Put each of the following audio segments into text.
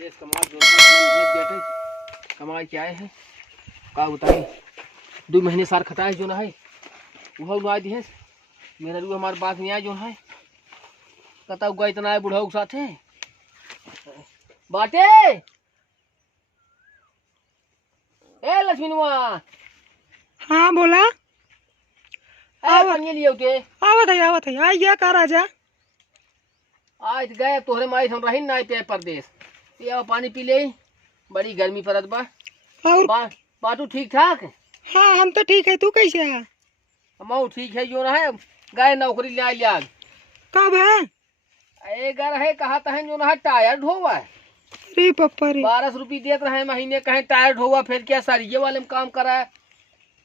देश कमाल जो बैठे कमाल क्या है का बताई 2 महीने सार खटाए जो ना है वो ना दिए मेरा रू हमारे बात नहीं आए जो है कता उगा इतना है बुढ़ा के साथ है बाटे ए लक्ष्मीनुआ। हाँ बोला। आवत लिए उठे आवत है आइया का राजा। आज गए तोहरे माई हम रही ना पे परदेश ये पानी पी ले बड़ी गर्मी पड़त बा और बाटू ठीक ठाक। हाँ हम तो ठीक है, तू कैसे है? हम ठीक है जो है गए नौकरी ले आए लिया कब है? ए घर है कहा तहन जो ना टायर ढोवा है अरे पप्पा रे 1200 रुपये देते रहे महीने कहे टायर ढोवा फिर क्या सरिये वाले में काम करा है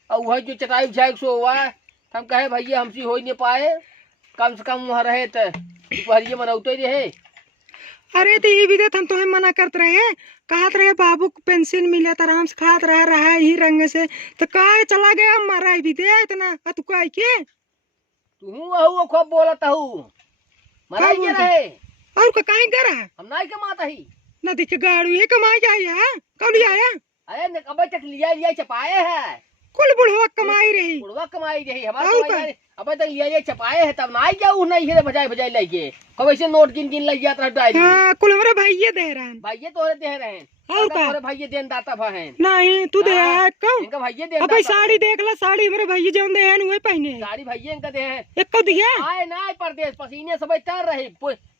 और वह जो चटाई बिछाई सो हुआ है हम कहे भैया हमसे हो ही नहीं पाए कम से कम वहाँ रहे तो दोपहरिए मनौते रहे। अरे तो ये भी तो हम तुम्हें मना करते रहे कहते रहे बाबू को पेंशन मिले तो आराम से खात रहा ही रंग से तो कहा चला गया मारा भी दे इतना तू कह के तू वो खूब बोलता हूँ मना ही रहे और कहीं कर हम नहीं कमाता ही नदी के गाड़ी है कमाई जाए कब आया अरे अब तक लिया चपाए है कुल बुढ़वा कमाई रही बुढ़वा कमाई रही हमारे अब तक लिया चपाए है तब ना जाऊ नहीं है बजाय बजाय लेके कब ऐसे नोट गिन गिन लग जाता डायरी। हाँ, कुल हमारे भैये दे रहे हैं भैये तोरे दे रहे हैं और तोरे भैये देन दाता भा हैं नहीं तू दे है कब इनका भैये देन अब साड़ी देख ला साड़ी हमारे भैये जो दे हैं वही पहने हैं साड़ी भैये इनका दे हैं एक को दिया आए ना परदेश पसीने सब तर रहे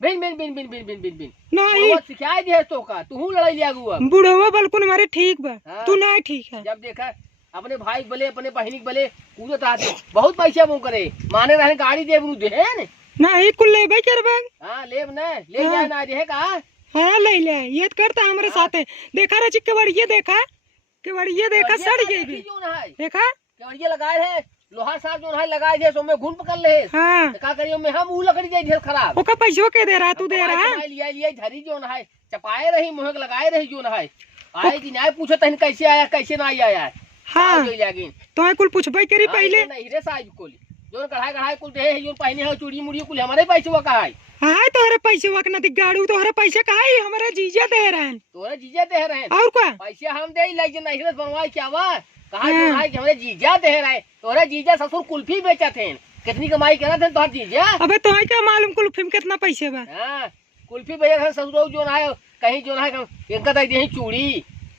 बिन बिन बिन बिन बिन बिन बिन बिन नहीं सिखाए दे तो का तू लड़ाई लिया गुआ बुढ़वा बल्कुन हमारे ठीक बा तू नहीं ठीक है। जब देखा अपने भाई बले अपने बहनी बले कूदत आते बहुत पैसा वो करे माने रहे गाड़ी दे दे न नहीं कुल ले भाई कर बग हां लेब न ले जाए ना दे का हां ले ले ये करता हमारे साथ है देखा रे केवड़िए देखा सड़ गई भी देखा केवड़िए लगाए है लोहा साहब जो है लगाए थे सो में घुन पकड़ ले हां का करियो में हम ऊ लकड़ी जाई ढेर खराब ओका पैसो के दे रहा तू दे रहा लिया धरी जो है चपाए रही मुहक लगाए रही जो है आए दिन आए पूछो तहन कैसे आया कैसे ना आया। हाँ तो कुल पूछबे करी पहले नहीं रे साहब कुल जो कढ़ाई कुल दे जो पहने है चूड़ी मुड़ी कुल हमारे पैसे वो कहा है हां तोरे पैसे वक नदी गाड़ू तोरे पैसे कहा है हमारे जीजा दे रहे हैं तोरे जीजा दे रहे हैं और क्या पैसे हम दे लगे नहीं रे बनवाई क्या हुआ कहा जो है कि हमारे जीजा दे रहे हैं तोरे जीजा ससुर कुल्फी बेचा थे कितनी कमाई करा थे तोहर जीजा अबे तो क्या मालूम कुल्फी में कितना पैसे बा। हां कुल्फी बेचा थे ससुर जो है कहीं जो है इनका दे दी चूड़ी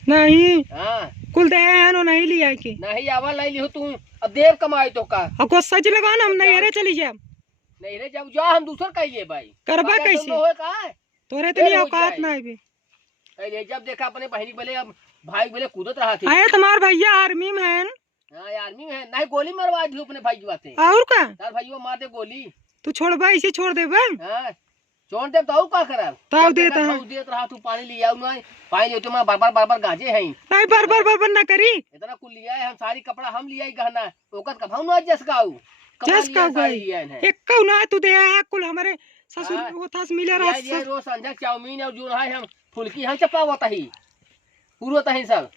नहीं हां कुल दे है नहीं लिया के नहीं आवा लाई लियो तू अब देर कमाई तो का अब को सज लगाना हम नहीं रे चली जाए नहीं रे जब जा हम दूसर कहिए भाई करबा कैसे होए का तोरे इतनी औकात नहीं बे कहिए जब देखा अपने बहनी बले अब भाई बले कूदत रहा थे आए तुम्हार भैया आर्मी में है हां आर्मी में है नहीं गोली मरवा दी अपने भाई की बातें और का तार भाईओ मार दे गोली तू छोड़बा इसे छोड़ दे बे हां छोड़ दे तो का करब ताऊ देता है देत रहा तू पानी लिया ना पानी ले तो मैं बार गाजे हैं नहीं बार ना करी इतना कुल लिया है हम सारी कपड़ा हम लिया ही गहना ओकर कभाऊ ना जसकाऊ एक कौ ना तू दे कुल हमारे ससुर वो थास मिले रहा ये रोज संध्या चाउमीन और जो है हम फुलकी हम चपावता ही पूरा तही सब।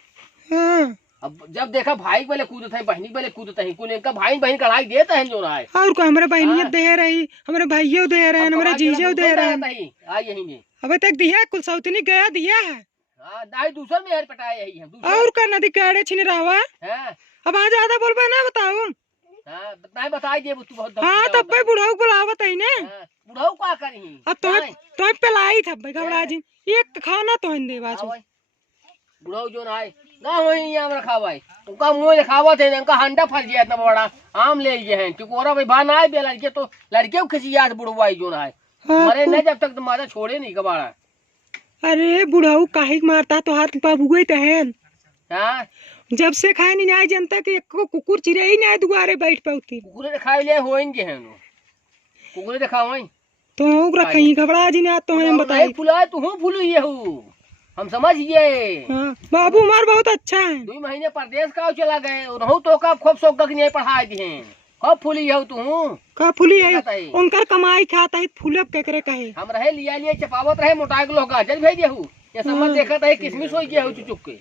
हां अब जब देखा भाई वाले कूदते हैं बहनी वाले कूदते हैं कुल इनका भाई बहन कढ़ाई देता है जो है और को हमारे बहनियत दे रही हमारे भाइयों दे रहे हैं हमारे जीजो दे रहे हैं आ यही में अबे तक दिया कुल सौतनी गया दिया है हां दाई दूसर में हर पटाए यही हम और का नदी काड़े छिन रहा हां अब आ ज्यादा बोलबे ना बताऊं हां नहीं बताई दे तू बहुत हां तब भाई बुढ़ाऊ बुलावत है ने बुढ़ाऊ का करी अब तो पेलाई था भाई घबरा जी एक खाना तो इन दे बाजू बुढ़ाऊ जो है ना वही यहाँ रखा भाई उनका मुंह लिखावा थे उनका हंडा फल गया इतना बड़ा आम ले लिए हैं टिकोरा भाई बा ना बे लड़के तो लड़के खिसी याद बुढ़वाई जो है मरे नहीं जब तक तुम्हारा छोड़े नहीं कबाड़ा। अरे बुढ़ाऊ काहे मारता तो हाथ बाबू गई तहन हां जब से खाए नहीं आए जनता के एक कुकुर चिरे ही नहीं दुआरे बैठ पाती कुकुर खाई ले होइन के हैं कुकुर दिखावई तो ओकरा कहीं घबरा जी ना तो हम बताई फुला तू फुलू ये हूं हम समझ गए। हां बाबू मार बहुत अच्छा है 2 महीने परदेश का चला गए रहू तो का खूब शौक नहीं पढ़ाई दी हैं कब फुली हो तू का फुली है उनकर कमाई खाता है फुलब केकरे कहे हम रहे लिया लिए चपावत रहे मोटा के लोग गाजर भेजे हूं ये समझ देखत है किसमिस हो गया हो चुक के।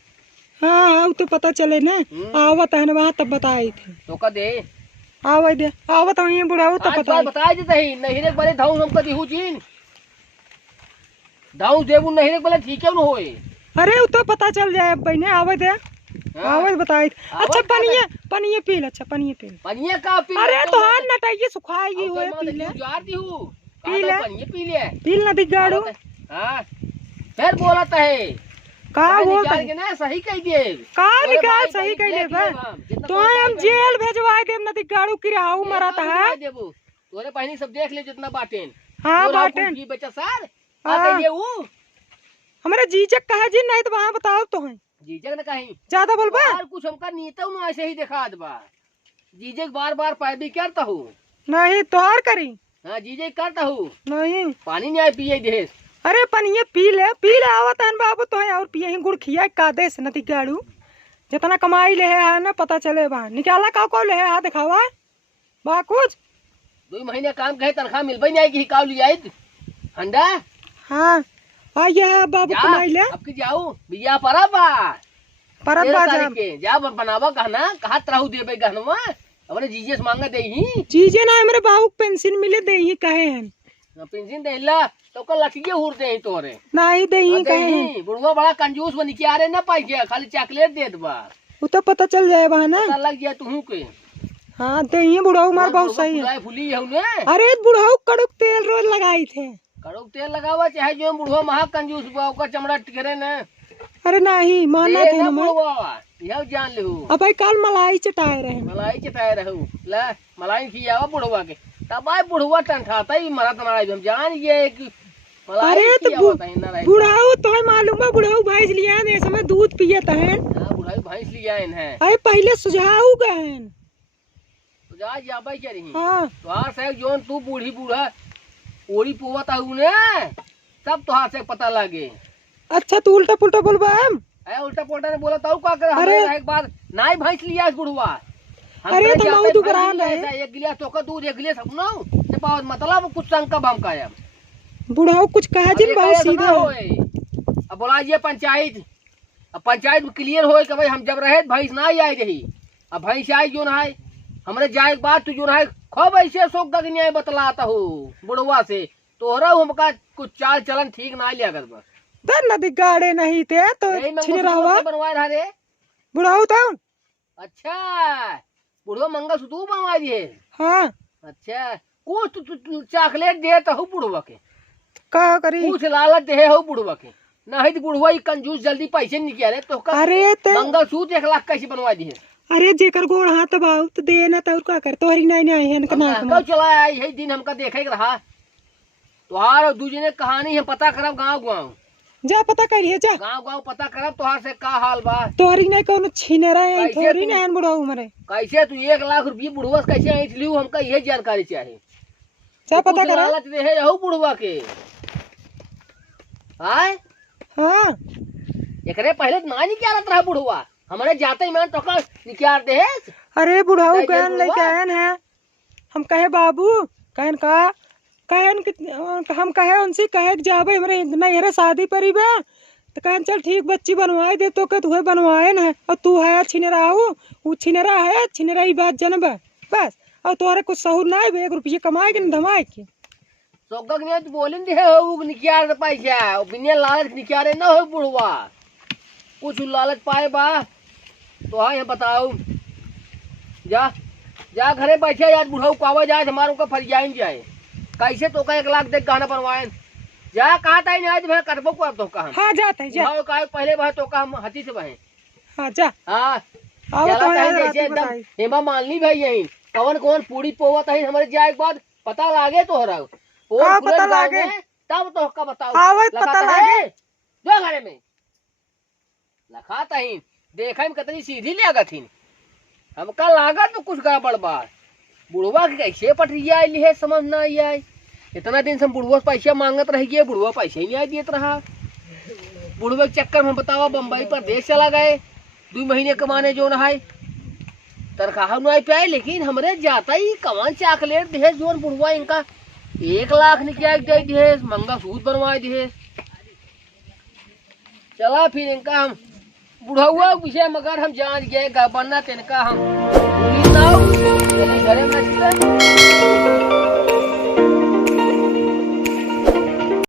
हां तो पता चले ना आवत है ना तब बताई थे तो का दे आवे दे आवत है बुढ़ाऊ तो पता बता देते ही नहीं रे बड़े धाऊ हम कदी हूं चीन दाऊ देबू नहीं रे बोले ठीक है न होए। अरे वो तो पता चल जाए बहने आवे दे आवे बताई। अच्छा पनिये पी ले। अच्छा पनिये पी ले। पनिया का पी। अरे तो हां नटाइए सुखाएगी होए पी ले। जाती हूं पी ले। पनिया पी ले। पी ना दिगाड़ू। हां फिर बोलत है का बोलता है के ना सही कह दिए का निकाल सही कह ले बा तो हम जेल भेजवा देब ना दिगाड़ू की रहाऊ मरत है देबू तोरे पहनी सब देख ले जितना बाटेन। हां बाटेन की बच्चा सर आ कहिए ऊ हमारे जीजक कहा जी नहीं तो वहां बताओ तो है जीजक ने कहीं ज्यादा बोलबा और कुछ हमका नीता हूं ऐसे ही दिखा दबा। जीजक बार-बार पैरवी करता हूं नहीं तोर करी। हां जीजक करता हूं नहीं पानी नहीं पिए दे। अरे पनिये पी ले आवत है बाबू तो है और पिए ही गुड़ खिया का देश नती गाड़ू जितना कमाई ले है ना पता चले वहां निकाला का ले है दिखावा बा कुछ 2 महीने काम कहे तनखा मिलबे नहीं कि काव लिया हंडा। हां आया बाबू कमाई ले अब की जाऊ बिया परबा परत बाजा के जा बनावा कहना कहत रहू देबे गहनवा हमरे जीजे से मांगा दे ही जीजे ना हमरे बाबू पेंशन मिले दे ही कहे हैं पेंशन देला तो कल लठिए हुर दे ही तोरे नहीं दे ही कहे हैं बुढ़वा बड़ा कंजूस बन के आ रे ना पाई के खाली चॉकलेट दे दबा वो तो पता चल जाए वहां ना पता लग जाए तू के। हां दे ही बुढ़ाऊ मार बहुत सही है फुली है ने। अरे बुढ़ाऊ कड़क तेल रोज लगाई थे कड़क तेल लगावा चाहे जो बुढ़वा महा कंजूस बा ओका चमड़ा टिकरे ना। अरे नहीं माना थे ना मैं यह जान लेहू अब भाई कल मलाई चटाए रहे मलाई चटाए रहू ले मलाई खियावा बुढ़वा के तब आए बुढ़वा टंठाता ही मरत ना हम जान ये कि अरे तो बुढ़ाऊ तो है मालूम है बुढ़ाऊ भैंस लिया है समय दूध पिए तहन। हां बुढ़ाऊ भैंस लिया है। अरे पहले सुझाऊ गहन सुझा जाबे के रही। हां तोहार से जोन तू बूढ़ी बूढ़ा ओड़ी पोवत आऊ ने तब तोहार से पता लागे। अच्छा तू उल्टा पुल्टा बोलबा हम ए उल्टा पुल्टा ने बोलत आऊ का कर अरे एक बार नाई भैंस लिया बुढ़वा। अरे तो माऊ तू करा रहे एक गिलास तो का दूध एक गिलास अपना ने पावत मतलब कुछ संका बम का है बुढ़ाऊ कुछ कहा जिन बहुत सीधा होए। अब बोला ये पंचायत अब पंचायत में क्लियर होए कि भाई हम जब रहे भैंस ना आई रही अब भैंस आई जो ना है हमरे जाए के बाद तू जो है खूब ऐसे शोक का न्याय बतलाता हो बुढ़वा से तोहरा हमका कुछ चाल चलन ठीक ना लिया कर बस दन नदी गाड़े नहीं थे तो छिन रहा बनवाए रहा रे बुढ़ाऊ तो। अच्छा बुढ़वा मंगलसूत्र बनवा दिए। हां अच्छा कुछ तू चॉकलेट दे तो बुढ़वा के का करी कुछ लालच दे हो बुढ़वा के नहीं तो बुढ़वा ही कंजूस जल्दी पैसे नहीं किया रे तो अरे मंगलसूत्र 1 लाख कैसे बनवा दिए। अरे जेकर गोड़ हाथ बाऊ तो दे ना तो का कर तोहरी नहीं आई है ना कब चला आई यही दिन हमका देखे के रहा तोहार दूजने कहानी हम पता करब गांव गांव जा पता करिए जा गांव गांव पता करब तोहार से का हाल बा। तोहरी नहीं कोनो छिनेरा है थोड़ी नहीं है बुढ़ाऊ मरे कैसे तू 1 लाख रुपये बुढ़वा से कैसे ऐठ लियो हमका यही जानकारी चाहिए। जा पता कर लालच दे हो बुढ़वा के। हां हां एकरे पहले ना निकालत रहा बुढ़वा हमारे जाते ही मैं तो का निकाल दे। अरे बुढ़ाऊ कहन ले कहन है हम कहे बाबू कहन का कहन हम कहे उनसे कहे जाबे हमरे नहीं रे शादी परी बे तो कहन चल ठीक बच्ची बनवाए दे तो के तू बनवाए ना और तू है छिनेरा हो वो छिनेरा है छिनेरा ही बात जनब बस और तोहरे कुछ सहूर ना है 1 रुपये कमाए के धमाए के सोगक ने तो बोलिन दे हो निकाल पैसा बिना लालच निकाले ना हो बुढ़वा कुछ लालच पाए बा तो हाँ ये बताओ जा जा घरे बैठे यार बुढ़ाऊ कावा जाए हमारे को फरियाइन जाए कैसे तो का 1 लाख देख गहना बनवाए जा कहा था नहीं तो मैं कटबो को अब तो कहा। हां जाते हैं जा का पहले बह तो का हम हती से बहे। हां जा हां आओ तो जैसे एकदम हेमा मानली भाई यही कौन कौन पूरी पोवत है हमारे जाए के बाद पता लागे तोहरा हां पता लागे तब तो का बताओ आवत पता लागे जो घरे में लखाता ही देखा में कितनी सीधी लागत ही हमका लागत तो कुछ गड़बड़ बा बुढ़वा के कैसे पटरिया आई है समझ ना आई इतना दिन से बुढ़वा पैसा मांगत रह गए बुढ़वा पैसा ही नहीं देत रहा बुढ़वा के चक्कर में बतावा बम्बई पर देश चला गए 2 महीने कमाने जो ना है तनख्वाह नहीं पाए लेकिन हमरे जाता ही कमान चॉकलेट दे जोन बुढ़वा इनका 1 लाख निकाल दे दे मंगलसूत्र बनवाए दे चला फिर इनका हम बुढ़ावा विषय मगर हम जान गए बनना तिनका हम घरे में